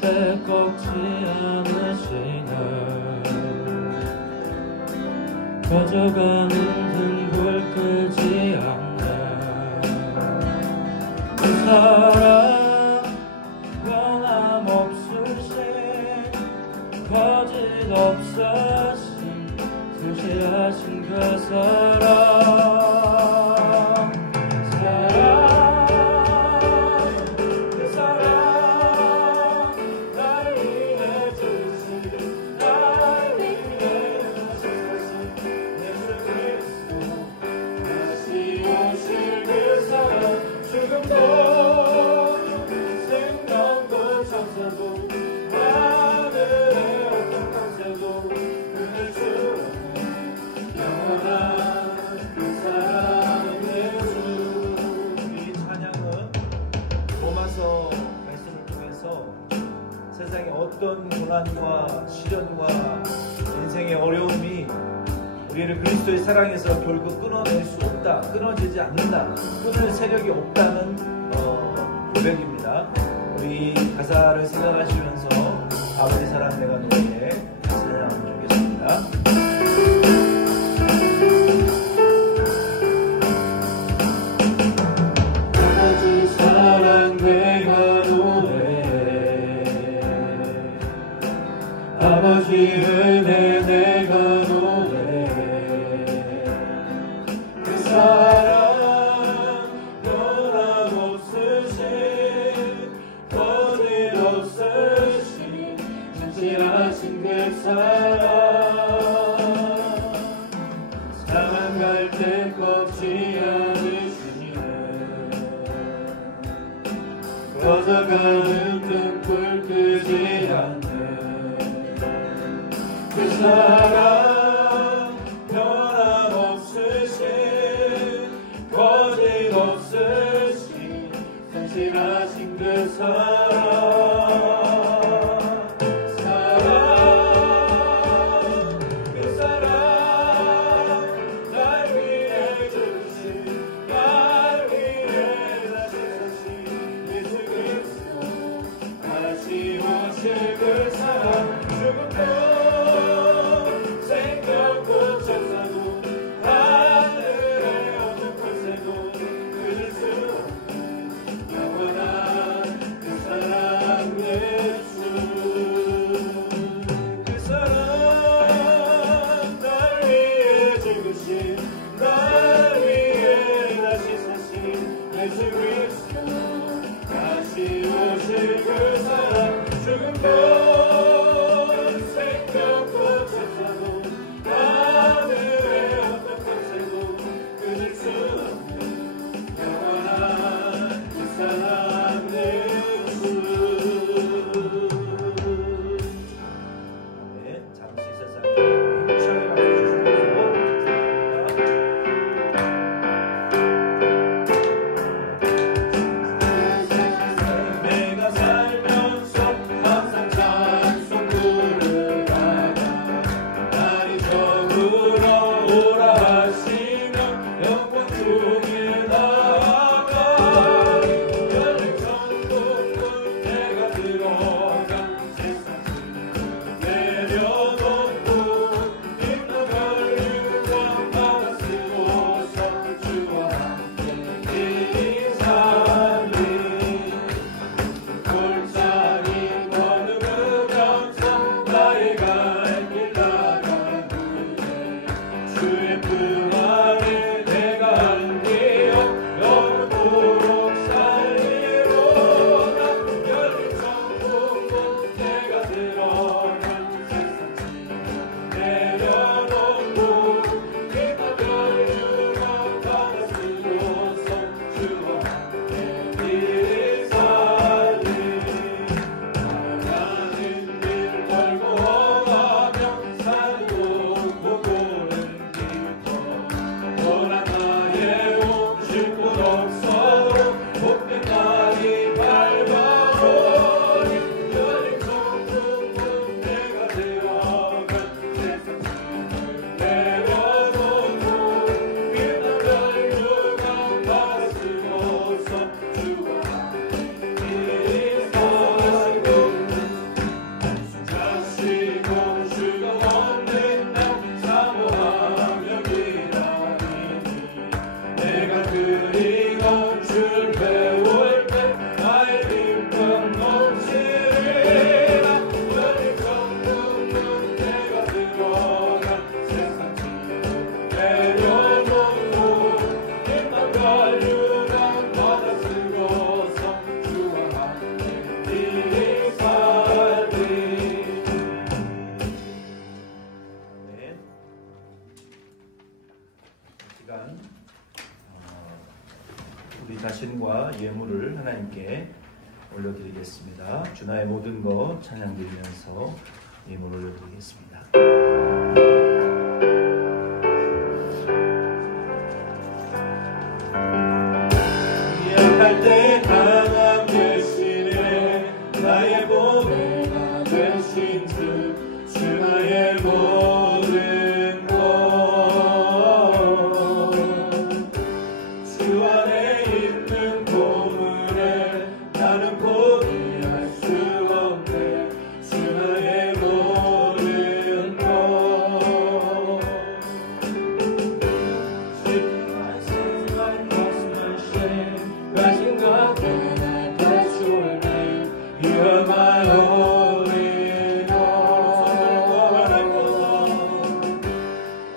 때 꺾지 않으시네. 꺼져가는 등불 끄지 않네. 그 사랑 변함없으신 거짓없으신 성실하신 그 사랑 세상의 어떤 고난과 시련과 인생의 어려움이 우리를 그리스도의 사랑에서 결국 끊어낼 수 없다, 끊어지지 않는다, 끊을 세력이 없다는 고백입니다. 우리 가사를 생각하시면서 아버지 사랑 내가 너에게 찬양하면 좋겠습니다. 아버지 사랑 내가 아버지 은혜 내가 노래해. 그 사랑 변함없으신 거짓없으신 진실하신 그 사랑 상한 갈 때 꺾지 않으시네. 꺼져가는 등불 끄지 않네. 그 사랑 변함없으신 거짓없으신 성실하신 그 그 사랑 날 위해 주신 날 위해 다시 사신 예수 그리스도 다시 오실 그 사랑 죽음도 다시 오실 그 사랑 죽음도 헌금과 예물을 하나님께 올려드리겠습니다. 주나의 모든 것 찬양 드리면서 예물 올려드리겠습니다. 약할 때 강함 대신에 나의 보배가 되신 주, 주 나의 모든 것. 주 안에 있는 보물에 나는 포기할 수 없네. 주 나의 모든 것. Seeking my sins, my cross, my shame, rising up when I bless your name. You are my only God.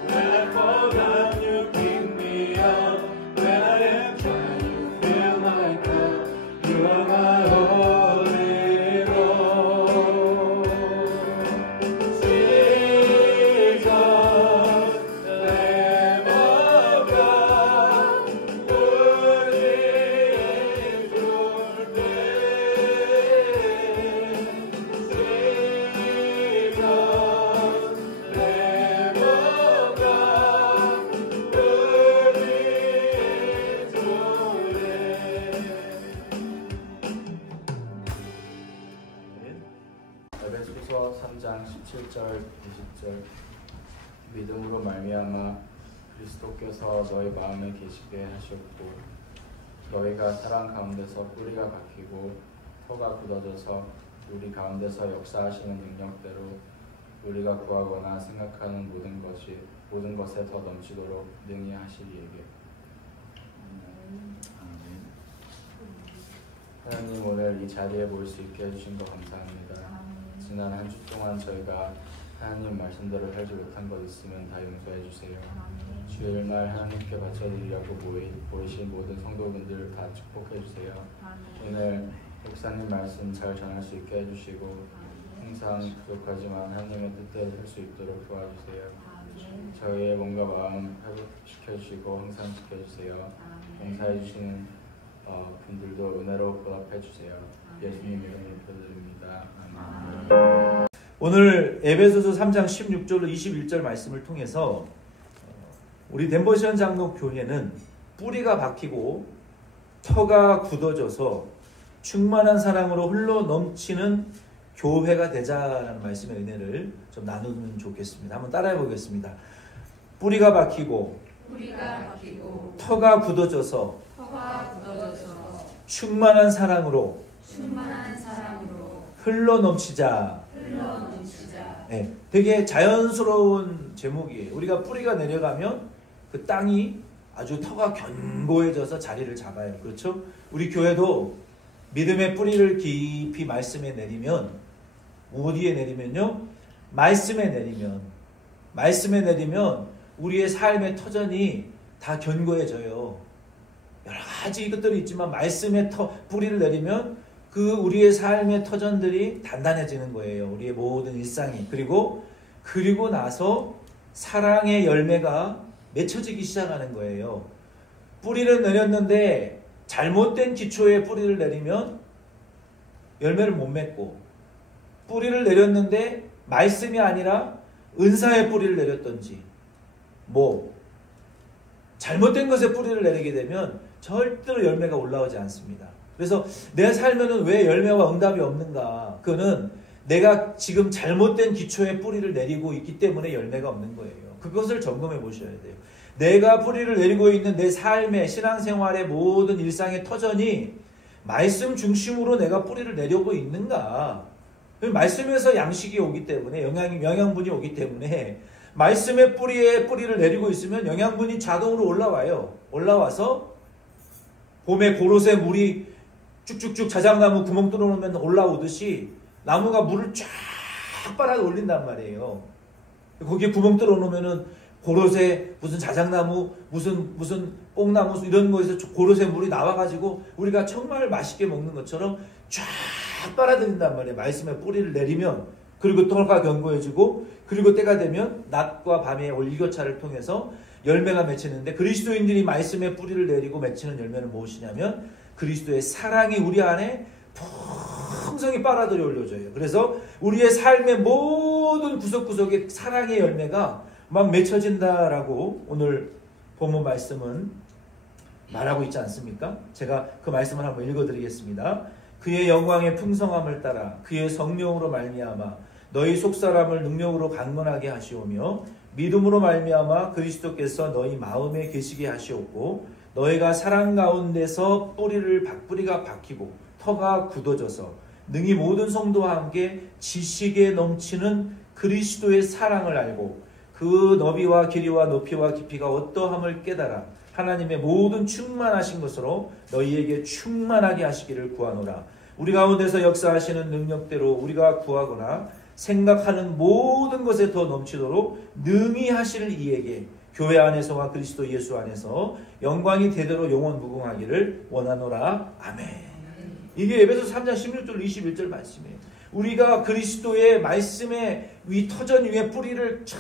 When I fall down, you pick me up. When I am dry, you fill my cup. You are my only God. Jesus, the Lamb of God, worthy is your name. Jesus, the Lamb of God, worthy is your name. 에베소서 3장 17절 20절 믿음으로 말미암아 그리스도께서 너희 마음에 계시게 하셨고 너희가 사랑 가운데서 뿌리가 박히고 터가 굳어져서 우리 가운데서 역사하시는 능력대로 우리가 구하거나 생각하는 모든 것에 더 넘치도록 능히 하시리에게. 하나님, 오늘 이 자리에 모일 수 있게 해주신 것 감사합니다. 지난 한 주 동안 저희가 하나님 말씀대로 살지 못한 것 있으면 다 용서해 주세요. 주일날 하나님께 바쳐드리려고 모이신 모든 성도분들 다 축복해 주세요. 오늘 목사님 말씀 잘 전할 수 있게 해주시고 항상 부족하지만 하나님의 뜻대로 살 수 있도록 도와주세요. 저희의 몸과 마음 회복시켜주시고 항상 지켜주세요. 봉사해 주시는 분들도 은혜로 보답해 주세요. 예수님 이름으로 기도드립니다. 아멘. 오늘 에베소서 3장 16절로 21절 말씀을 통해서 우리 덴버시언 장로 교회는 뿌리가 박히고 터가 굳어져서 충만한 사랑으로 흘러 넘치는 교회가 되자라는 말씀의 은혜를 좀 나누면 좋겠습니다. 한번 따라해 보겠습니다. 뿌리가 박히고 터가 굳어져서 충만한 사랑으로 흘러 넘치자. 네, 되게 자연스러운 제목이에요. 우리가 뿌리가 내려가면 그 땅이 아주 터가 견고해져서 자리를 잡아요. 그렇죠? 우리 교회도 믿음의 뿌리를 깊이 말씀에 내리면, 어디에 내리면요? 말씀에 내리면 우리의 삶의 터전이 다 견고해져요. 여러 가지 것들이 있지만 말씀의 뿌리를 내리면 그 우리의 삶의 터전들이 단단해지는 거예요. 우리의 모든 일상이. 그리고 나서 사랑의 열매가 맺혀지기 시작하는 거예요. 뿌리를 내렸는데 잘못된 기초에 뿌리를 내리면 열매를 못 맺고, 뿌리를 내렸는데 말씀이 아니라 은사의 뿌리를 내렸던지, 잘못된 것에 뿌리를 내리게 되면 절대로 열매가 올라오지 않습니다. 그래서 내 삶에는 왜 열매와 응답이 없는가? 그거는 내가 지금 잘못된 기초에 뿌리를 내리고 있기 때문에 열매가 없는 거예요. 그것을 점검해 보셔야 돼요. 내가 뿌리를 내리고 있는 내 삶의 신앙생활의 모든 일상의 터전이 말씀 중심으로 내가 뿌리를 내려고 있는가? 말씀에서 양식이 오기 때문에, 영양분이 오기 때문에 말씀의 뿌리에 뿌리를 내리고 있으면 영양분이 자동으로 올라와요. 올라와서 봄에 고로쇠 물이 쭉쭉쭉 자작나무 구멍 뚫어놓으면 올라오듯이 나무가 물을 쫙 빨아 올린단 말이에요. 거기에 구멍 뚫어놓으면은 고로쇠, 무슨 자작나무, 무슨 뽕나무 이런 거에서 고로쇠 물이 나와가지고 우리가 정말 맛있게 먹는 것처럼 쫙 빨아들인단 말이에요. 말씀에 뿌리를 내리면. 그리고 터가 견고해지고, 그리고 때가 되면 낮과 밤의 일교차를 통해서 열매가 맺히는데, 그리스도인들이 말씀에 뿌리를 내리고 맺히는 열매는 무엇이냐면 그리스도의 사랑이 우리 안에 풍성히 빨아들여 올려져요. 그래서 우리의 삶의 모든 구석구석에 사랑의 열매가 막 맺혀진다라고 오늘 본문 말씀은 말하고 있지 않습니까? 제가 그 말씀을 한번 읽어드리겠습니다. 그의 영광의 풍성함을 따라 그의 성령으로 말미암아 너희 속사람을 능력으로 강건하게 하시오며 믿음으로 말미암아 그리스도께서 너희 마음에 계시게 하시옵고 너희가 사랑 가운데서 뿌리가 박히고 터가 굳어져서 능히 모든 성도와 함께 지식에 넘치는 그리스도의 사랑을 알고 그 너비와 길이와 높이와 깊이가 어떠함을 깨달아 하나님의 모든 충만하신 것으로 너희에게 충만하게 하시기를 구하노라. 우리 가운데서 역사하시는 능력대로 우리가 구하거나 생각하는 모든 것에 더 넘치도록 능히 하실 이에게 교회 안에서와 그리스도 예수 안에서 영광이 대대로 영원 무궁하기를 원하노라. 아멘. 이게 에베소 3장 16절 21절 말씀이에요. 우리가 그리스도의 말씀의 위 터전 위에 뿌리를 쫙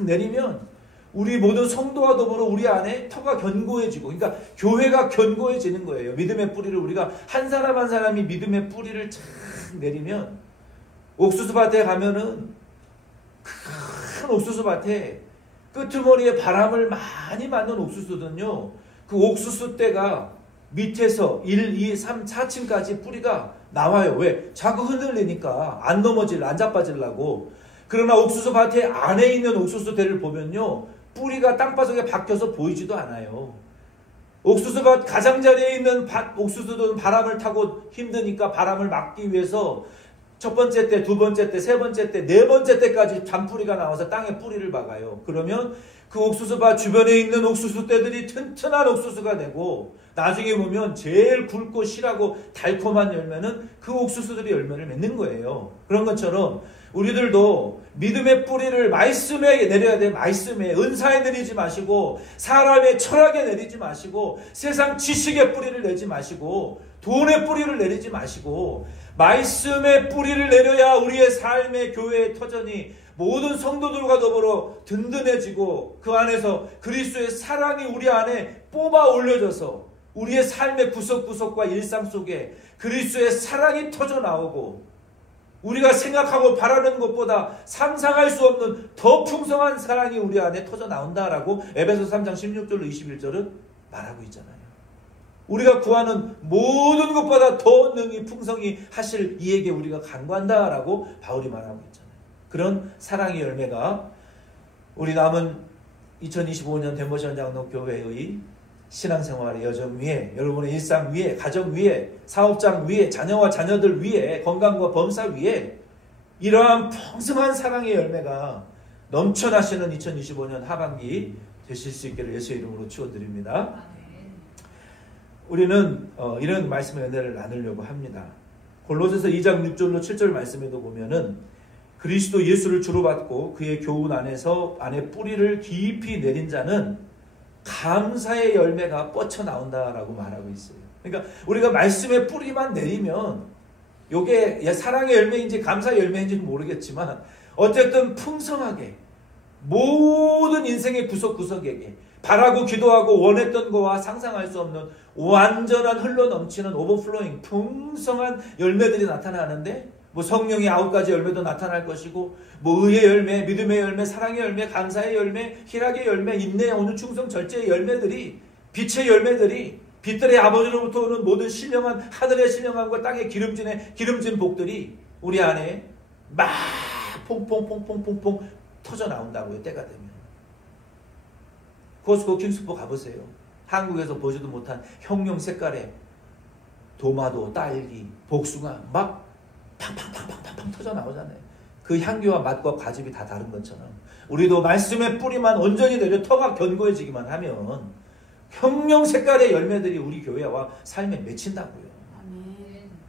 내리면 우리 모든 성도와 더불어 우리 안에 터가 견고해지고, 그러니까 교회가 견고해지는 거예요. 믿음의 뿌리를 우리가 한 사람 한 사람이 믿음의 뿌리를 쫙 내리면 옥수수밭에 가면은 큰 옥수수밭에 끄트머리에 바람을 많이 맞는 옥수수는요, 그 옥수수 떼가 밑에서 1, 2, 3, 4층까지 뿌리가 나와요. 왜? 자꾸 흔들리니까 안 자빠지려고. 그러나 옥수수 밭에 안에 있는 옥수수 대를 보면요, 뿌리가 땅바닥에 박혀서 보이지도 않아요. 옥수수밭 가장자리에 있는 옥수수들은 바람을 타고 힘드니까 바람을 막기 위해서 첫 번째 때, 두 번째 때, 세 번째 때, 네 번째 때까지 잔뿌리가 나와서 땅에 뿌리를 박아요. 그러면 그 옥수수밭 주변에 있는 옥수수 떼들이 튼튼한 옥수수가 되고, 나중에 보면 제일 굵고 실하고 달콤한 열매는 그 옥수수들이 열매를 맺는 거예요. 그런 것처럼 우리들도 믿음의 뿌리를 말씀에 내려야 돼. 말씀에, 은사에 내리지 마시고, 사람의 철학에 내리지 마시고, 세상 지식의 뿌리를 내지 마시고, 돈의 뿌리를 내리지 마시고, 말씀의 뿌리를 내려야 우리의 삶의 교회의 터전이 모든 성도들과 더불어 든든해지고, 그 안에서 그리스도의 사랑이 우리 안에 뽑아 올려져서 우리의 삶의 구석구석과 일상 속에 그리스도의 사랑이 터져 나오고, 우리가 생각하고 바라는 것보다 상상할 수 없는 더 풍성한 사랑이 우리 안에 터져 나온다라고 에베소 3장 16절로 21절은 말하고 있잖아요. 우리가 구하는 모든 것보다 더 능히 풍성히 하실 이에게 우리가 간구한다라고 바울이 말하고 있잖아요. 그런 사랑의 열매가 우리 남은 2025년 덴버시 장로교회의 신앙생활의 여정 위에, 여러분의 일상 위에, 가정 위에, 사업장 위에, 자녀와 자녀들 위에, 건강과 범사 위에 이러한 풍성한 사랑의 열매가 넘쳐나시는 2025년 하반기 되실 수 있기를 예수의 이름으로 축원드립니다. 우리는 이런 말씀의 은혜를 나누려고 합니다. 골로새서 2장 6절로 7절 말씀에도 보면은 그리스도 예수를 주로 받고 그의 교훈 안에 뿌리를 깊이 내린 자는 감사의 열매가 뻗쳐나온다라고 말하고 있어요. 그러니까 우리가 말씀의 뿌리만 내리면 이게 사랑의 열매인지 감사의 열매인지는 모르겠지만 어쨌든 풍성하게 모든 인생의 구석구석에게 바라고 기도하고 원했던 거와 상상할 수 없는 완전한 흘러넘치는 오버플로잉 풍성한 열매들이 나타나는데, 뭐 성령의 9가지 열매도 나타날 것이고, 뭐 의의 열매, 믿음의 열매, 사랑의 열매, 감사의 열매, 희락의 열매, 인내, 온유, 충성, 절제의 열매들이, 빛의 열매들이, 빛들의 아버지로부터 오는 모든 신령한 하늘의 신령함과 땅의 기름진 복들이 우리 안에 막 퐁퐁퐁퐁퐁 터져 나온다고요. 때가 되면. 코스코 킹스포 가보세요. 한국에서 보지도 못한 형용 색깔의 도마도, 딸기, 복숭아 막 팡팡팡팡팡 터져 나오잖아요. 그 향기와 맛과 과즙이 다 다른 것처럼 우리도 말씀의 뿌리만 온전히 내려 터가 견고해지기만 하면 형용 색깔의 열매들이 우리 교회와 삶에 맺힌다고요.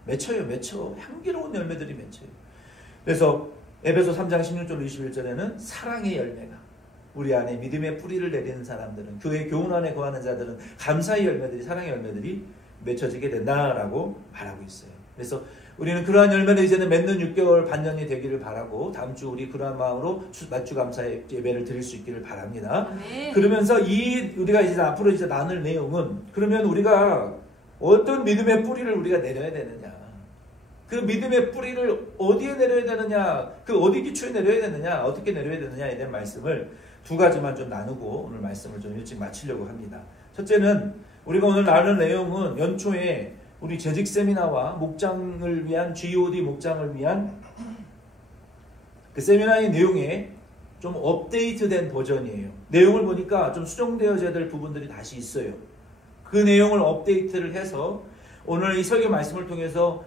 맺혀. 향기로운 열매들이 맺혀요. 그래서 에베소 3장 16절 21절에는 사랑의 열매가 우리 안에 믿음의 뿌리를 내리는 사람들은, 교회 교훈 안에 거하는 자들은 감사의 열매들이, 사랑의 열매들이 맺혀지게 된다라고 말하고 있어요. 그래서 우리는 그러한 열매를 이제는 맺는 6개월 반년이 되기를 바라고, 다음 주 우리 그러한 마음으로 맞주 감사의 예배를 드릴 수 있기를 바랍니다. 그러면서 우리가 이제 앞으로 이제 나눌 내용은, 그러면 우리가 어떤 믿음의 뿌리를 우리가 내려야 되느냐, 그 믿음의 뿌리를 어디에 내려야 되느냐, 그 어디 기초에 내려야 되느냐, 어떻게 내려야 되느냐에 대한 말씀을 두 가지만 좀 나누고 오늘 말씀을 좀 일찍 마치려고 합니다. 첫째는 우리가 오늘 나눌 내용은 연초에 우리 재직 세미나와 목장을 위한 GOD 목장을 위한 그 세미나의 내용에 좀 업데이트된 버전이에요. 내용을 보니까 좀 수정되어져야 될 부분들이 다시 있어요. 그 내용을 업데이트를 해서 오늘 이 설교 말씀을 통해서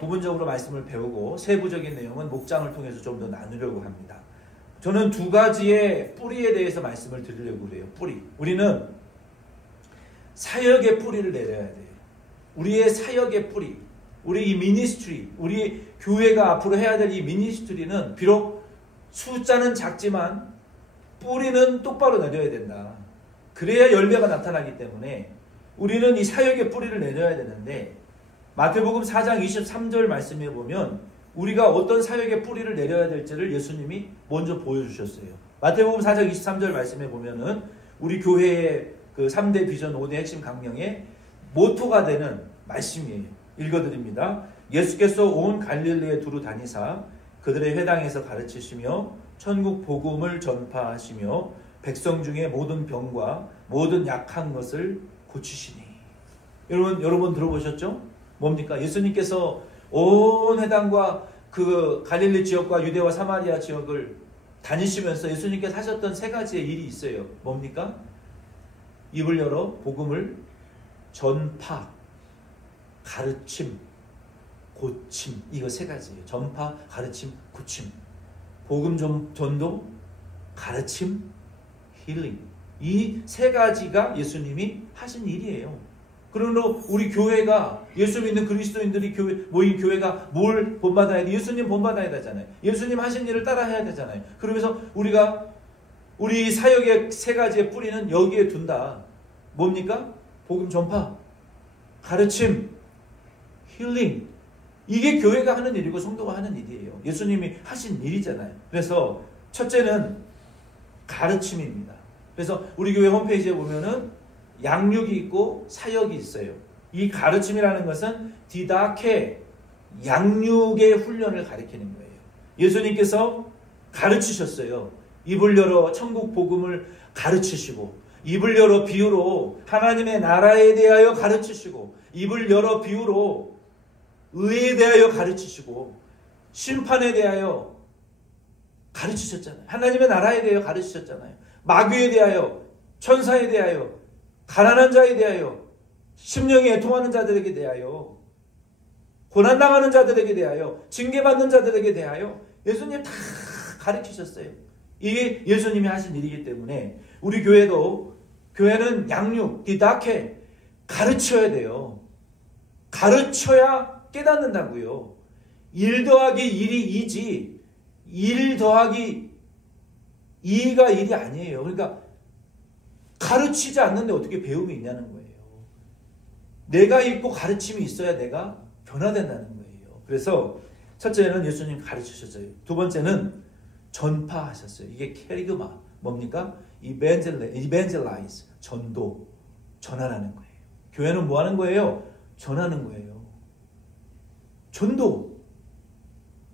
부분적으로 말씀을 배우고 세부적인 내용은 목장을 통해서 좀 더 나누려고 합니다. 저는 두 가지의 뿌리에 대해서 말씀을 드리려고 그래요. 뿌리. 우리는 사역의 뿌리를 내려야 돼요. 우리의 사역의 뿌리, 우리 이 미니스트리, 우리 교회가 앞으로 해야 될 이 미니스트리는 비록 숫자는 작지만 뿌리는 똑바로 내려야 된다. 그래야 열매가 나타나기 때문에 우리는 이 사역의 뿌리를 내려야 되는데, 마태복음 4장 23절 말씀에 보면 우리가 어떤 사역의 뿌리를 내려야 될지를 예수님이 먼저 보여주셨어요. 마태복음 4장 23절 말씀에 보면은 우리 교회의 그 3대 비전 5대 핵심 강령의 모토가 되는 말씀이에요. 읽어드립니다. 예수께서 온 갈릴리에 두루 다니사 그들의 회당에서 가르치시며 천국 복음을 전파하시며 백성 중에 모든 병과 모든 약한 것을 고치시니. 여러분 들어보셨죠? 뭡니까? 예수님께서 온 회당과 그 갈릴리 지역과 유대와 사마리아 지역을 다니시면서 예수님께서 하셨던 세 가지의 일이 있어요. 뭡니까? 입을 열어 복음을 전파, 가르침, 고침. 이거 세 가지예요. 전파, 가르침, 고침. 복음 전도, 가르침, 힐링. 이 세 가지가 예수님이 하신 일이에요. 그러므로 우리 교회가, 예수 믿는 그리스도인들이 모인 교회가 뭘 본받아야 돼? 예수님 본받아야 되잖아요. 예수님 하신 일을 따라 해야 되잖아요. 그러면서 우리 사역의 세 가지의 뿌리는 여기에 둔다. 뭡니까? 복음 전파, 가르침, 힐링. 이게 교회가 하는 일이고 성도가 하는 일이에요. 예수님이 하신 일이잖아요. 그래서 첫째는 가르침입니다. 그래서 우리 교회 홈페이지에 보면은 양육이 있고 사역이 있어요. 이 가르침이라는 것은 디다케, 양육의 훈련을 가리키는 거예요. 예수님께서 가르치셨어요. 입을 열어 천국 복음을 가르치시고, 입을 열어 비유로 하나님의 나라에 대하여 가르치시고, 입을 열어 비유로 의에 대하여 가르치시고, 심판에 대하여 가르치셨잖아요. 하나님의 나라에 대하여 가르치셨잖아요. 마귀에 대하여, 천사에 대하여, 가난한 자에 대하여, 심령이 애통하는 자들에게 대하여, 고난당하는 자들에게 대하여, 징계받는 자들에게 대하여 예수님 다 가르치셨어요. 이게 예수님이 하신 일이기 때문에 우리 교회는 양육, 디다케, 가르쳐야 돼요. 가르쳐야 깨닫는다고요. 1 더하기 1이 2지 1 더하기 2가 1이 아니에요. 그러니까 가르치지 않는데 어떻게 배움이 있냐는 거예요. 내가 읽고 가르침이 있어야 내가 변화된다는 거예요. 그래서 첫째는 예수님 가르치셨어요. 두 번째는 전파하셨어요. 이게 캐리그마, 뭡니까? 이벤젤라이즈, 전도, 전하라는 거예요. 교회는 뭐 하는 거예요? 전하는 거예요. 전도.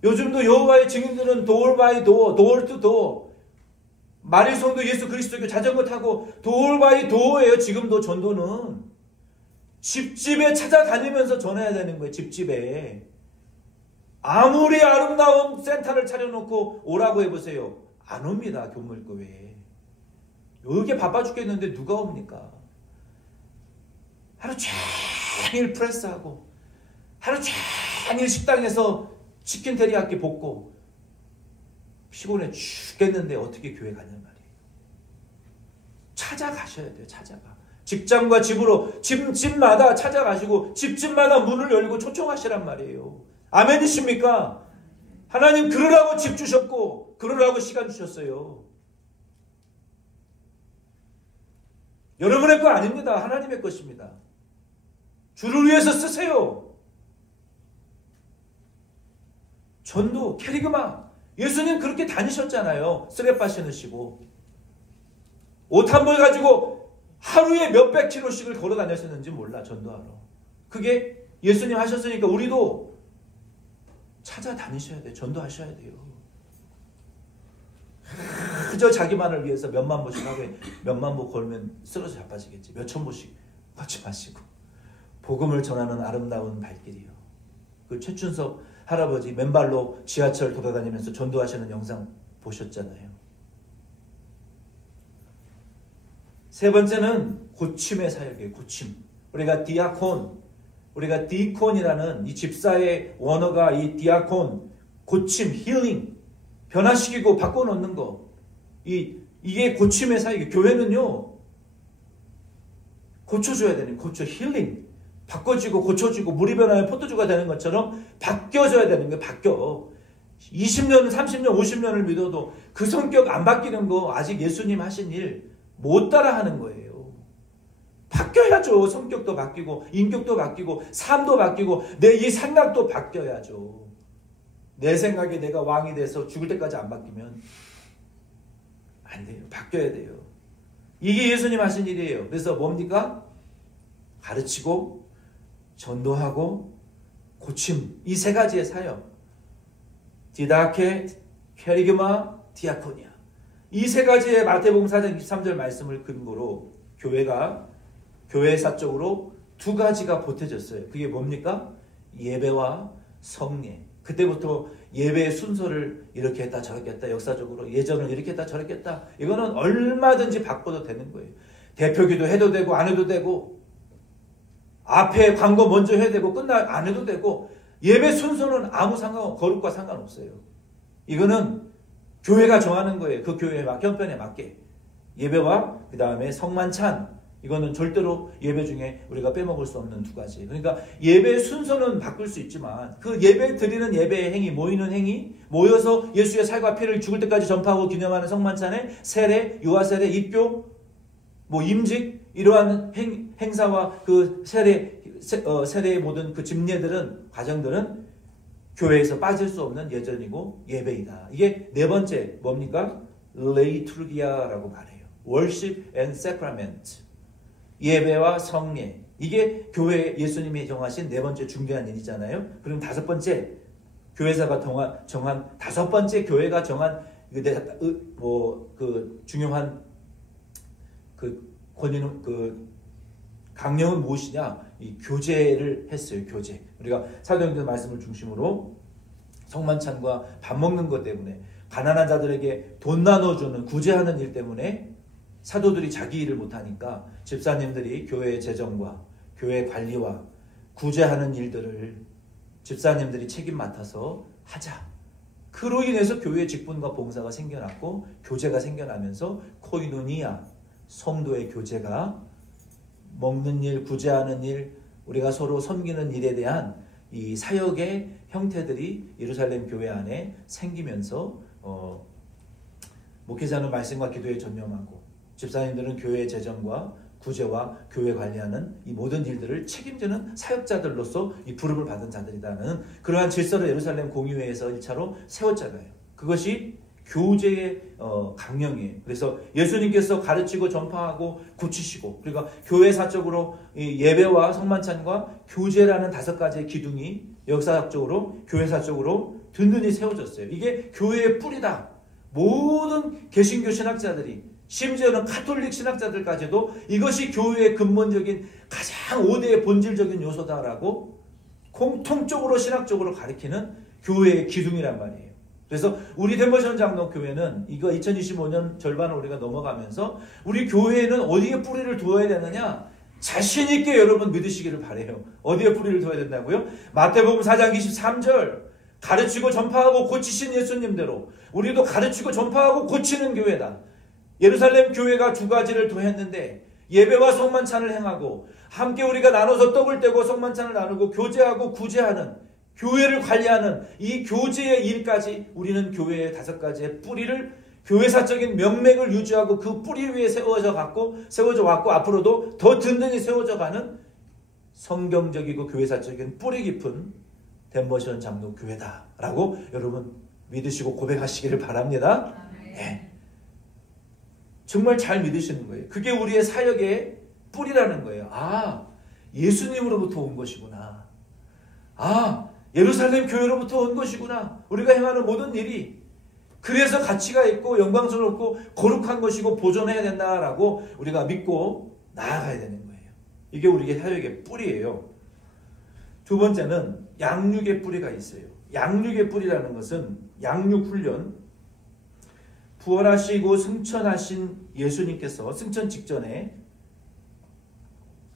요즘도 여호와의 증인들은 door by door, door to door. 마리송도 예수 그리스도교 자전거 타고 door by door예요. 지금도 전도는 집집에 찾아다니면서 전해야 되는 거예요. 집집에. 아무리 아름다운 센터를 차려놓고 오라고 해보세요. 안 옵니다. 교물교회에. 여기에 바빠 죽겠는데 누가 옵니까? 하루 종일 프레스하고 하루 종일 식당에서 치킨 테리야끼 볶고 피곤해 죽겠는데 어떻게 교회 가냔 말이에요. 찾아가셔야 돼요. 찾아가. 직장과 집으로 집마다 찾아가시고 집집마다 문을 열고 초청하시란 말이에요. 아멘이십니까? 하나님 그러라고 집 주셨고 그러라고 시간 주셨어요. 여러분의 거 아닙니다. 하나님의 것입니다. 주를 위해서 쓰세요. 전도, 캐리그마. 예수님 그렇게 다니셨잖아요. 쓰레빠 신으시고 옷 한 벌 가지고 하루에 몇백 킬로씩을 걸어 다녔었는지 몰라. 전도하러. 그게 예수님 하셨으니까 우리도 찾아다니셔야 돼요. 전도하셔야 돼요. 그저 자기만을 위해서 몇만 보씩 하고 몇만 보 걸면 쓰러져 자빠지겠지. 몇천 보씩 걷지 마시고 복음을 전하는 아름다운 발길이요. 그 최춘석 할아버지 맨발로 지하철 돌아다니면서 전도하시는 영상 보셨잖아요. 세 번째는 고침의 사역이에요. 고침. 우리가 디아콘, 우리가 디콘이라는 이 집사의 원어가 이 디아콘, 고침, 힐링, 변화시키고 바꿔놓는 거. 이게 고침의 사역이에요. 교회는요, 고쳐줘야 되는, 힐링. 바꿔지고 고쳐지고 물이 변하여 포도주가 되는 것처럼 바뀌어져야 되는 거예요. 바뀌어. 20년, 30년, 50년을 믿어도 그 성격 안 바뀌는 거 아직 예수님 하신 일 못 따라 하는 거예요. 바뀌어야죠. 성격도 바뀌고 인격도 바뀌고 삶도 바뀌고 내 이 생각도 바뀌어야죠. 내 생각에 내가 왕이 돼서 죽을 때까지 안 바뀌면 안 돼요. 바뀌어야 돼요. 이게 예수님 하신 일이에요. 그래서 뭡니까? 가르치고 전도하고 고침, 이 세 가지의 사역. 디다케, 케리그마, 디아코니아. 이 세 가지의 마태복음 4장 23절 말씀을 근거로 교회사적으로 두 가지가 보태졌어요. 그게 뭡니까? 예배와 성례. 그때부터 예배의 순서를 이렇게 했다 저렇게 했다, 역사적으로 예전을 이렇게 했다 저렇게 했다, 이거는 얼마든지 바꿔도 되는 거예요. 대표기도 해도 되고 안 해도 되고, 앞에 광고 먼저 해야 되고 안 해도 되고, 예배 순서는 아무 거룩과 상관없어요. 이거는 교회가 정하는 거예요. 그 교회의 형편에 맞게. 예배와 그 다음에 성만찬, 이거는 절대로 예배 중에 우리가 빼먹을 수 없는 두 가지. 그러니까 예배 순서는 바꿀 수 있지만 그 예배 드리는 예배의 행위, 모이는 행위, 모여서 예수의 살과 피를 죽을 때까지 전파하고 기념하는 성만찬에 세례, 유아세례, 입교, 임직, 이러한 행사와 그 세례의 모든 그 집례들은, 과정들은 교회에서 빠질 수 없는 예전이고 예배이다. 이게 네 번째 뭡니까? 레이투르기아라고 말해요. Worship and Sacrament. 예배와 성례. 이게 교회 예수님이 정하신 네 번째 중대한 일이잖아요. 그럼 다섯 번째 교회사가 정한 다섯 번째 교회가 정한 중요한 권위는 강령은 무엇이냐? 이 교제를 했어요. 교제. 우리가 사도행전 말씀을 중심으로 성만찬과 밥 먹는 것 때문에, 가난한 자들에게 돈 나눠주는 구제하는 일 때문에 사도들이 자기 일을 못하니까 집사님들이 교회의 재정과 교회 관리와 구제하는 일들을 집사님들이 책임 맡아서 하자. 그로 인해서 교회의 직분과 봉사가 생겨났고 교제가 생겨나면서 코이노니아, 성도의 교제가, 먹는 일, 구제하는 일, 우리가 서로 섬기는 일에 대한 이 사역의 형태들이 예루살렘 교회 안에 생기면서 목회자는 말씀과 기도에 전념하고 집사님들은 교회의 재정과 구제와 교회 관리하는 이 모든 일들을 책임지는 사역자들로서 이 부름을 받은 자들이라는 그러한 질서를 예루살렘 공의회에서 1차로 세웠잖아요. 그것이 교제의 강령이에요. 그래서 예수님께서 가르치고 전파하고 고치시고, 그러니까 교회사적으로 예배와 성만찬과 교제라는 다섯 가지의 기둥이 역사적으로 교회사적으로 든든히 세워졌어요. 이게 교회의 뿌리다. 모든 개신교 신학자들이, 심지어는 카톨릭 신학자들까지도 이것이 교회의 근본적인 가장 5대의 본질적인 요소다라고 공통적으로 신학적으로 가리키는 교회의 기둥이란 말이에요. 그래서 우리 덴버션 장로교회는 이거 2025년 절반을 우리가 넘어가면서 우리 교회는 어디에 뿌리를 두어야 되느냐? 자신 있게 여러분 믿으시기를 바라요. 어디에 뿌리를 두어야 된다고요? 마태복음 4장 23절, 가르치고 전파하고 고치신 예수님대로 우리도 가르치고 전파하고 고치는 교회다. 예루살렘 교회가 두 가지를 더했는데, 예배와 성만찬을 행하고 함께 우리가 나눠서 떡을 떼고 성만찬을 나누고 교제하고 구제하는, 교회를 관리하는 이 교제의 일까지 우리는 교회의 다섯 가지의 뿌리를, 교회사적인 명맥을 유지하고 그 뿌리 위에 세워져 왔고 앞으로도 더 든든히 세워져 가는 성경적이고 교회사적인 뿌리 깊은 덴버션 장로 교회다라고 여러분 믿으시고 고백하시기를 바랍니다. 네. 정말 잘 믿으시는 거예요. 그게 우리의 사역의 뿌리라는 거예요. 예수님으로부터 온 것이구나. 아, 예루살렘 교회로부터 온 것이구나. 우리가 행하는 모든 일이 그래서 가치가 있고 영광스럽고 거룩한 것이고 보존해야 된다라고 우리가 믿고 나아가야 되는 거예요. 이게 우리의 사역의 뿌리예요. 두 번째는 양육의 뿌리가 있어요. 양육의 뿌리라는 것은 양육훈련, 부활하시고 승천하신 예수님께서 승천 직전에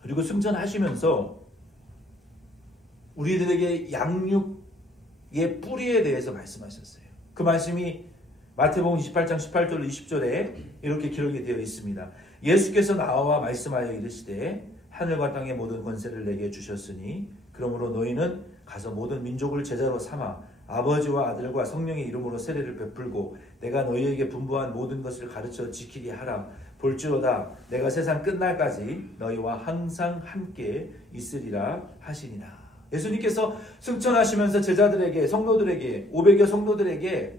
그리고 승천하시면서 우리들에게 양육의 뿌리에 대해서 말씀하셨어요. 그 말씀이 마태복음 28장 18절로 20절에 이렇게 기록이 되어 있습니다. 예수께서 나와 말씀하여 이르시되 하늘과 땅의 모든 권세를 내게 주셨으니 그러므로 너희는 가서 모든 민족을 제자로 삼아 아버지와 아들과 성령의 이름으로 세례를 베풀고 내가 너희에게 분부한 모든 것을 가르쳐 지키게 하라. 볼지어다 내가 세상 끝날까지 너희와 항상 함께 있으리라 하시니라. 예수님께서 승천하시면서 제자들에게 성도들에게 500여 성도들에게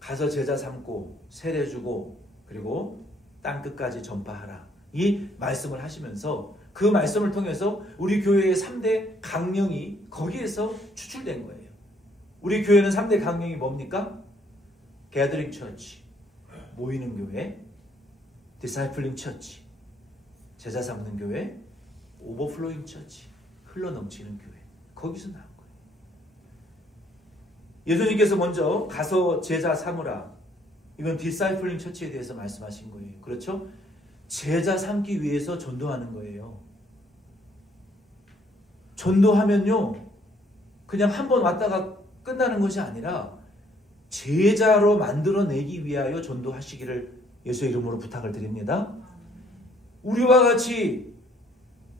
가서 제자 삼고 세례 주고 그리고 땅끝까지 전파하라. 이 말씀을 하시면서 그 말씀을 통해서 우리 교회의 3대 강령이 거기에서 추출된 거예요. 우리 교회는 3대 강령이 뭡니까? Gathering Church, 모이는 교회, Discipling Church, 제자 삼는 교회, Overflowing Church, 흘러넘치는 교회. 거기서 나온 거예요. 예수님께서 먼저 가서 제자 삼으라. 이건 Discipling Church에 대해서 말씀하신 거예요. 그렇죠? 제자 삼기 위해서 전도하는 거예요. 전도하면요, 그냥 한 번 왔다가 끝나는 것이 아니라 제자로 만들어내기 위하여 전도하시기를 예수의 이름으로 부탁을 드립니다. 우리와 같이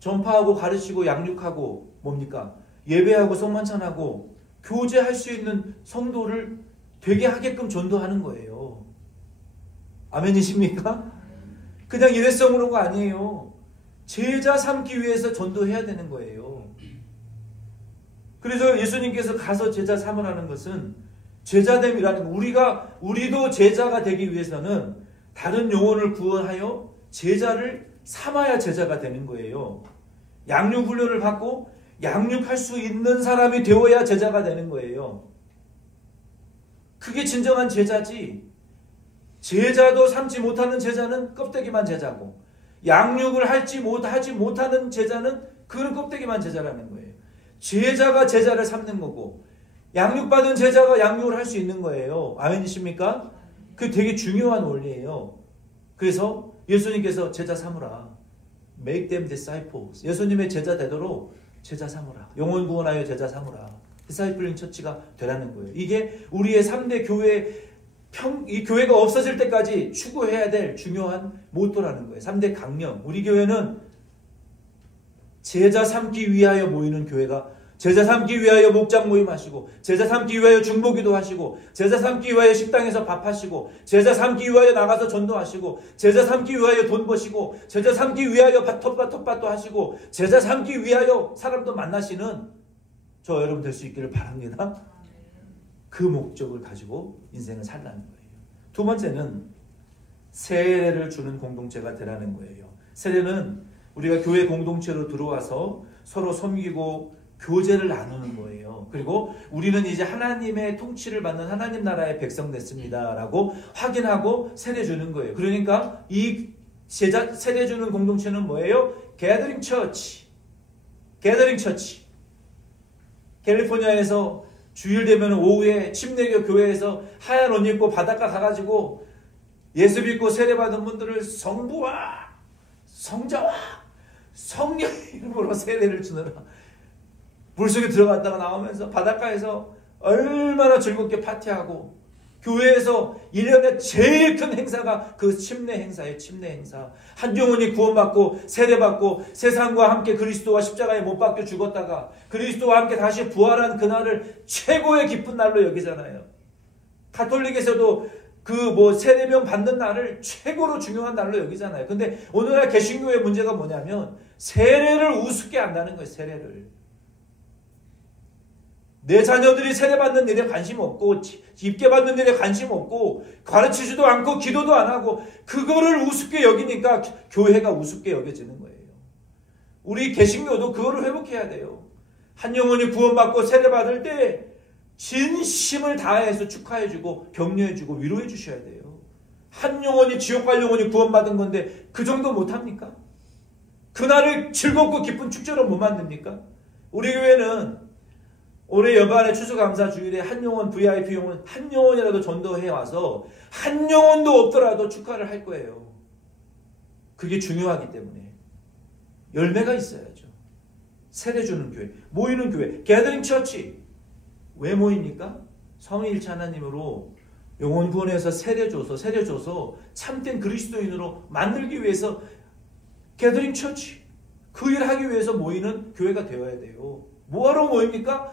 전파하고 가르치고 양육하고 뭡니까? 예배하고 성만찬하고 교제할 수 있는 성도를 되게 하게끔 전도하는 거예요. 아멘이십니까? 그냥 일회성으로가 아니에요. 제자 삼기 위해서 전도해야 되는 거예요. 그래서 예수님께서 가서 제자 삼으라는 것은 제자됨이라는 거. 우리도 제자가 되기 위해서는 다른 영혼을 구원하여 제자를 삼아야 제자가 되는 거예요. 양육 훈련을 받고 양육할 수 있는 사람이 되어야 제자가 되는 거예요. 그게 진정한 제자지. 제자도 삼지 못하는 제자는 껍데기만 제자고 양육을 하지 못하는 제자는 그런 껍데기만 제자라는 거예요. 제자가 제자를 삼는 거고 양육받은 제자가 양육을 할 수 있는 거예요. 아멘이십니까? 그게 되게 중요한 원리예요. 그래서 예수님께서 제자 삼으라. Make them disciples. 예수님의 제자 되도록 제자 삼으라. 영혼 구원하여 제자 삼으라. 디사이플링 처치가 되라는 거예요. 이게 우리의 3대 교회 이 교회가 없어질 때까지 추구해야 될 중요한 모토라는 거예요. 3대 강령. 우리 교회는 제자 삼기 위하여 모이는 교회가, 제자 삼기 위하여 목장 모임 하시고, 제자 삼기 위하여 중보기도 하시고, 제자 삼기 위하여 식당에서 밥 하시고, 제자 삼기 위하여 나가서 전도하시고, 제자 삼기 위하여 돈 버시고, 제자 삼기 위하여 텃밭도 하시고, 제자 삼기 위하여 사람도 만나시는 저 여러분 될 수 있기를 바랍니다. 그 목적을 가지고 인생을 살라는 거예요. 두 번째는 세례를 주는 공동체가 되라는 거예요. 세례는 우리가 교회 공동체로 들어와서 서로 섬기고 교제를 나누는 거예요. 그리고 우리는 이제 하나님의 통치를 받는 하나님 나라의 백성 됐습니다 라고 확인하고 세례 주는 거예요. 그러니까 이 세례 주는 공동체는 뭐예요? Gathering Church. Gathering Church. 캘리포니아에서 주일 되면 오후에 침례교 교회에서 하얀 옷 입고 바닷가 가가지고 예수 믿고 세례받은 분들을 성부와 성자와 성령 이름으로 세례를 주느라 물속에 들어갔다가 나오면서 바닷가에서 얼마나 즐겁게 파티하고 교회에서 1년에 제일 큰 행사가 그 침례 행사예요. 침례 행사. 한 영혼이 구원받고 세례받고 세상과 함께 그리스도와 십자가에 못 박혀 죽었다가 그리스도와 함께 다시 부활한 그날을 최고의 기쁜 날로 여기잖아요. 가톨릭에서도 그 세례명 받는 날을 최고로 중요한 날로 여기잖아요. 근데 오늘날 개신교의 문제가 뭐냐면 세례를 우습게 한다는 거예요. 세례를. 내 자녀들이 세례받는 일에 관심 없고 입게 받는 일에 관심 없고 가르치지도 않고 기도도 안 하고 그거를 우습게 여기니까 교회가 우습게 여겨지는 거예요. 우리 개신교도 그거를 회복해야 돼요. 한 영혼이 구원받고 세례받을 때 진심을 다해서 축하해주고 격려해주고 위로해주셔야 돼요. 한 영혼이 지옥 갈 영혼이 구원받은 건데 그 정도 못합니까? 그날을 즐겁고 기쁜 축제로 못 만듭니까? 우리 교회는 올해 여반의 추수감사 주일에 한 영혼 VIP 영혼 한 영혼이라도 전도해 와서 한 영혼도 없더라도 축하를 할 거예요. 그게 중요하기 때문에 열매가 있어야죠. 세례 주는 교회, 모이는 교회, 게더링 처치. 왜 모입니까? 삼위일체 하나님으로 영혼 구원해서 세례 줘서 참된 그리스도인으로 만들기 위해서 게더링 처치. 그 일 하기 위해서 모이는 교회가 되어야 돼요. 뭐하러 모입니까?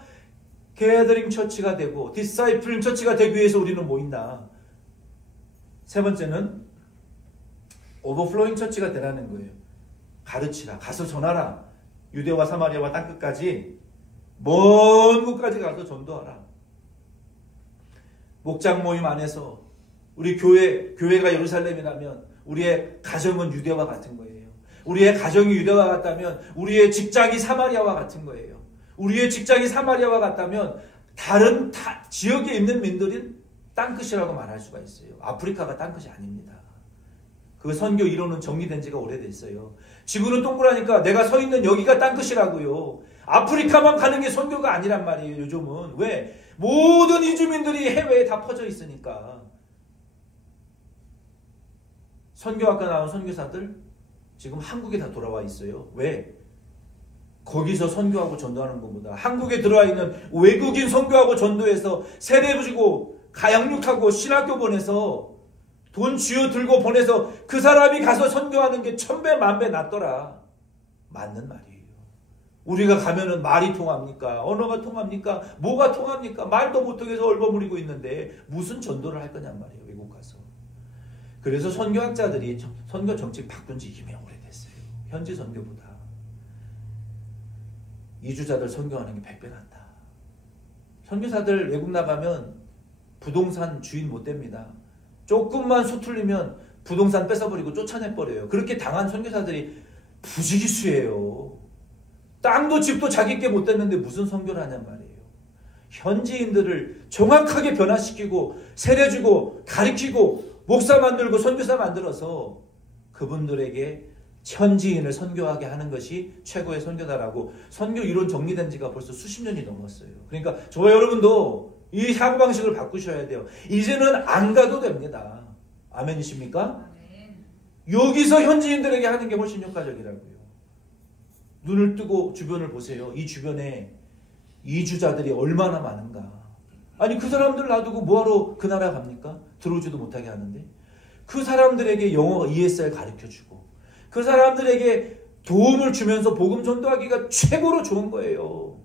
게더링 처치가 되고 디사이플 처치가 되기 위해서 우리는 모인다. 세 번째는 오버플로잉 처치가 되라는 거예요. 가르치라. 가서 전하라. 유대와 사마리아와 땅끝까지 먼 곳까지 가서 전도하라. 목장 모임 안에서 우리 교회가 예루살렘이라면 우리의 가정은 유대와 같은 거예요. 우리의 가정이 유대와 같다면 우리의 직장이 사마리아와 같은 거예요. 우리의 직장이 사마리아와 같다면 다른 지역에 있는 민들은 땅끝이라고 말할 수가 있어요. 아프리카가 땅끝이 아닙니다. 그 선교 이론은 정리된 지가 오래됐어요. 지구는 동그라니까 내가 서 있는 여기가 땅끝이라고요. 아프리카만 가는 게 선교가 아니란 말이에요. 요즘은. 왜? 모든 이주민들이 해외에 다 퍼져 있으니까. 선교학과 나온 선교사들 지금 한국에 다 돌아와 있어요. 왜? 거기서 선교하고 전도하는 것보다 한국에 들어와 있는 외국인 선교하고 전도해서 세례 주고 가양육하고 신학교 보내서 돈 쥐어 들고 보내서 그 사람이 가서 선교하는 게 1000배 만배 낫더라. 맞는 말이에요. 우리가 가면은 말이 통합니까? 언어가 통합니까? 뭐가 통합니까? 말도 못하게서 얼버무리고 있는데 무슨 전도를 할 거냔 말이에요. 외국 가서. 그래서 선교학자들이 선교 정책 바꾼 지 이미 오래됐어요. 현지 선교보다. 이주자들 선교하는 게 100배 낫다. 선교사들 외국 나가면 부동산 주인 못 됩니다. 조금만 서툴리면 부동산 뺏어버리고 쫓아내버려요. 그렇게 당한 선교사들이 부지기수예요. 땅도 집도 자기께 못 됐는데 무슨 선교를 하냔 말이에요. 현지인들을 정확하게 변화시키고 세례주고 가르치고 목사 만들고 선교사 만들어서 그분들에게 현지인을 선교하게 하는 것이 최고의 선교다라고 선교 이론 정리된 지가 벌써 수십 년이 넘었어요. 그러니까 저와 여러분도 이 사고방식을 바꾸셔야 돼요. 이제는 안 가도 됩니다. 아멘이십니까? 여기서 현지인들에게 하는 게 훨씬 효과적이라고요. 눈을 뜨고 주변을 보세요. 이 주변에 이주자들이 얼마나 많은가. 아니 그 사람들 놔두고 뭐하러 그 나라 갑니까? 들어오지도 못하게 하는데. 그 사람들에게 영어 ESL 가르쳐주고 그 사람들에게 도움을 주면서 복음 전도하기가 최고로 좋은 거예요.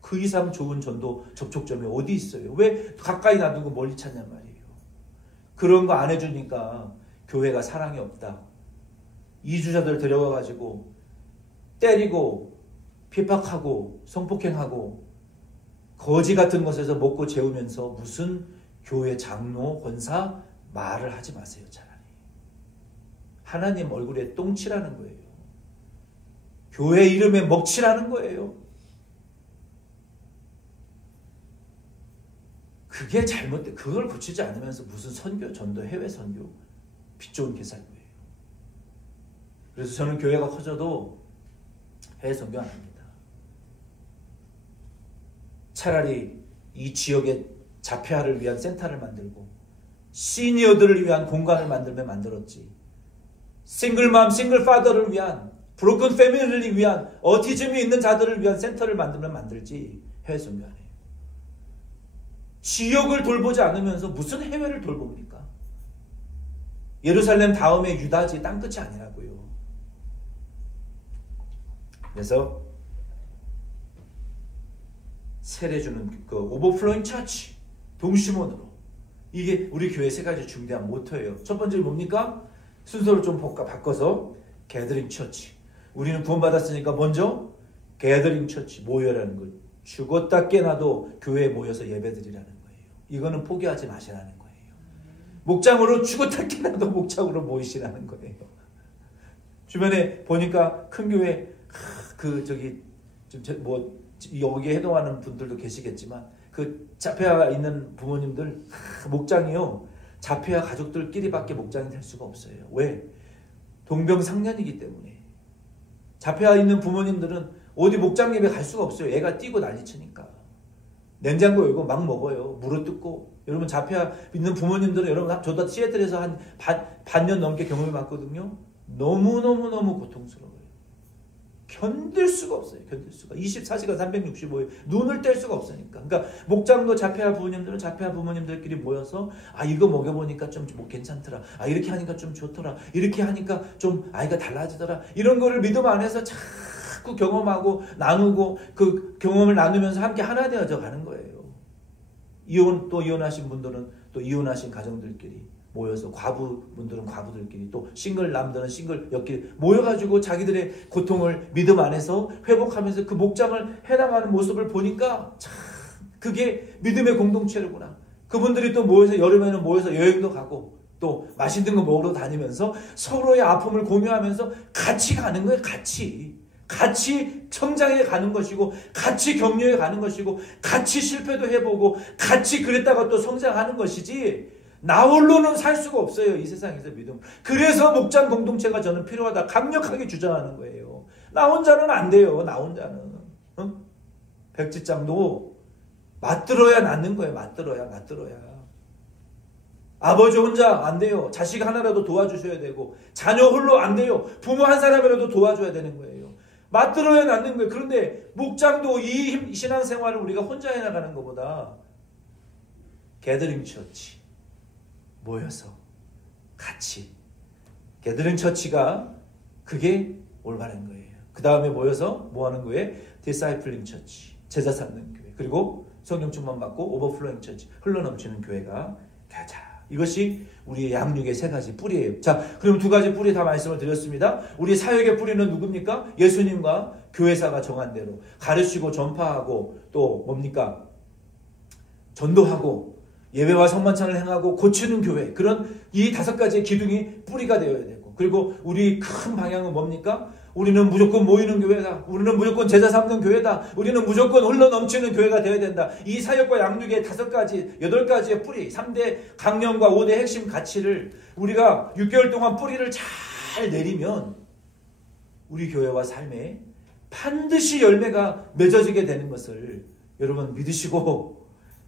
그 이상 좋은 전도 접촉점이 어디 있어요? 왜 가까이 놔두고 멀리 찾냔 말이에요. 그런 거 안 해주니까 교회가 사랑이 없다. 이주자들 데려와가지고 때리고 핍박하고 성폭행하고 거지 같은 것에서 먹고 재우면서 무슨 교회 장로, 권사 말을 하지 마세요. 차라리. 하나님 얼굴에 똥칠하는 거예요. 교회 이름에 먹칠하는 거예요. 그게 잘못돼. 그걸 고치지 않으면서 무슨 선교, 전도, 해외 선교 빛 좋은 개살구예요. 그래서 저는 교회가 커져도 해외 선교 안 합니다. 차라리 이 지역에 자폐아를 위한 센터를 만들고 시니어들을 위한 공간을 만들면 만들었지. 싱글맘, 싱글파더를 위한 브로큰 패밀리를 위한 어티즘이 있는 자들을 위한 센터를 만들면 만들지 해외 선교 안 해요. 지역을 돌보지 않으면서 무슨 해외를 돌봅니까? 예루살렘 다음에 유다지 땅끝이 아니라고요. 그래서 세례주는 그 오버플로잉 처치 동심원으로 이게 우리 교회 세 가지 중대한 모토예요. 첫 번째 뭡니까? 순서를 좀 바꿔서 게더링 처치. 우리는 구원받았으니까 먼저 게더링 처치 모여라는 거예요. 죽었다 깨나도 교회에 모여서 예배드리라는 거예요. 이거는 포기하지 마시라는 거예요. 목장으로 죽었다 깨나도 목장으로 모이시라는 거예요. 주변에 보니까 큰 교회 그 저기 뭐 여기에 해당하는 분들도 계시겠지만 그 자폐아 있는 부모님들 목장이요. 자폐아 가족들끼리밖에 목장이 될 수가 없어요. 왜? 동병상련이기 때문에. 자폐아 있는 부모님들은 어디 목장 예배 갈 수가 없어요. 애가 뛰고 난리치니까. 냉장고 열고 막 먹어요. 물어뜯고. 여러분 자폐아 있는 부모님들은 여러분 저도 시애틀에서 한 반년 넘게 경험해 봤거든요. 너무너무너무 고통스러워요. 견딜 수가 없어요. 견딜 수가. 24시간 365일 눈을 뗄 수가 없으니까. 그러니까 목장도 자폐아 부모님들은 자폐아 부모님들끼리 모여서 아 이거 먹여보니까 좀 뭐 괜찮더라. 아 이렇게 하니까 좀 좋더라. 이렇게 하니까 좀 아이가 달라지더라. 이런 거를 믿음 안에서 자꾸 경험하고 나누고 그 경험을 나누면서 함께 하나 되어져 가는 거예요. 이혼하신 분들은 또 이혼하신 가정들끼리 모여서 과부분들은 과부들끼리 또 싱글남들은 싱글여끼리 모여가지고 자기들의 고통을 믿음 안에서 회복하면서 그 목장을 해나가는 모습을 보니까 참 그게 믿음의 공동체로구나. 그분들이 또 모여서 여름에는 모여서 여행도 가고 또 맛있는 거 먹으러 다니면서 서로의 아픔을 공유하면서 같이 가는 거예요. 같이 성장해 가는 것이고 같이 격려해 가는 것이고 같이 실패도 해보고 같이 그랬다가 또 성장하는 것이지 나 홀로는 살 수가 없어요. 이 세상에서 믿음. 그래서 목장 공동체가 저는 필요하다. 강력하게 주장하는 거예요. 나 혼자는 안 돼요. 나 혼자는. 백지장도 맞들어야 낫는 거예요. 맞들어야. 아버지 혼자 안 돼요. 자식 하나라도 도와주셔야 되고 자녀 홀로 안 돼요. 부모 한 사람이라도 도와줘야 되는 거예요. 맞들어야 낫는 거예요. 그런데 목장도 이 신앙생활을 우리가 혼자 해나가는 것보다 게더링 처치 모여서 같이 게더링 처치가 그게 올바른 거예요. 그 다음에 모여서 뭐 하는 거예요? 디사이플링 처치 제자 삼는 교회 그리고 성령 충만 받고 오버플로잉 처치 흘러넘치는 교회가 되자. 이것이 우리의 양육의 세 가지 뿌리예요. 자, 그럼 두 가지 뿌리 다 말씀을 드렸습니다. 우리 사역의 뿌리는 누굽니까? 예수님과 교회사가 정한 대로 가르치고 전파하고 또 뭡니까? 전도하고 예배와 성만찬을 행하고 고치는 교회. 그런 이 다섯 가지의 기둥이 뿌리가 되어야 되고 그리고 우리 큰 방향은 뭡니까? 우리는 무조건 모이는 교회다. 우리는 무조건 제자 삼는 교회다. 우리는 무조건 흘러넘치는 교회가 되어야 된다. 이 사역과 양육의 5가지, 8가지의 뿌리, 3대 강령과 5대 핵심 가치를 우리가 6개월 동안 뿌리를 잘 내리면 우리 교회와 삶에 반드시 열매가 맺어지게 되는 것을 여러분 믿으시고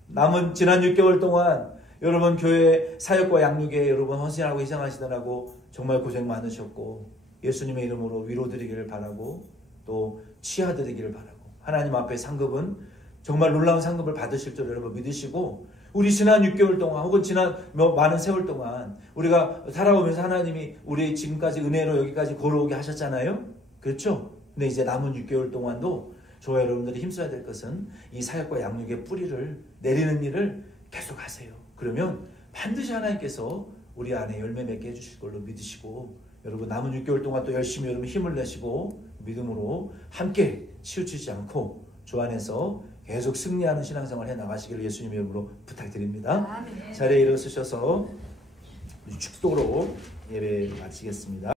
남은 지난 6개월 동안 여러분 교회 사역과 양육에 여러분 헌신하고 희생하시느라고 정말 고생 많으셨고 예수님의 이름으로 위로드리기를 바라고 또 치하드리기를 바라고 하나님 앞에 상급은 정말 놀라운 상급을 받으실 줄 여러분 믿으시고 우리 지난 6개월 동안 혹은 지난 많은 세월 동안 우리가 살아오면서 하나님이 우리 지금까지 은혜로 여기까지 걸어오게 하셨잖아요. 그렇죠? 근데 이제 남은 6개월 동안도 저와 여러분들이 힘써야 될 것은 이 사역과 양육의 뿌리를 내리는 일을 계속 하세요. 그러면 반드시 하나님께서 우리 안에 열매 맺게 해주실 걸로 믿으시고 여러분 남은 6개월 동안 또 열심히 여러분 힘을 내시고 믿음으로 함께 치우치지 않고 주 안에서 계속 승리하는 신앙생활 해나가시기를 예수님의 이름으로 부탁드립니다. 아멘. 자리에 일어서셔서 축도로 예배 마치겠습니다.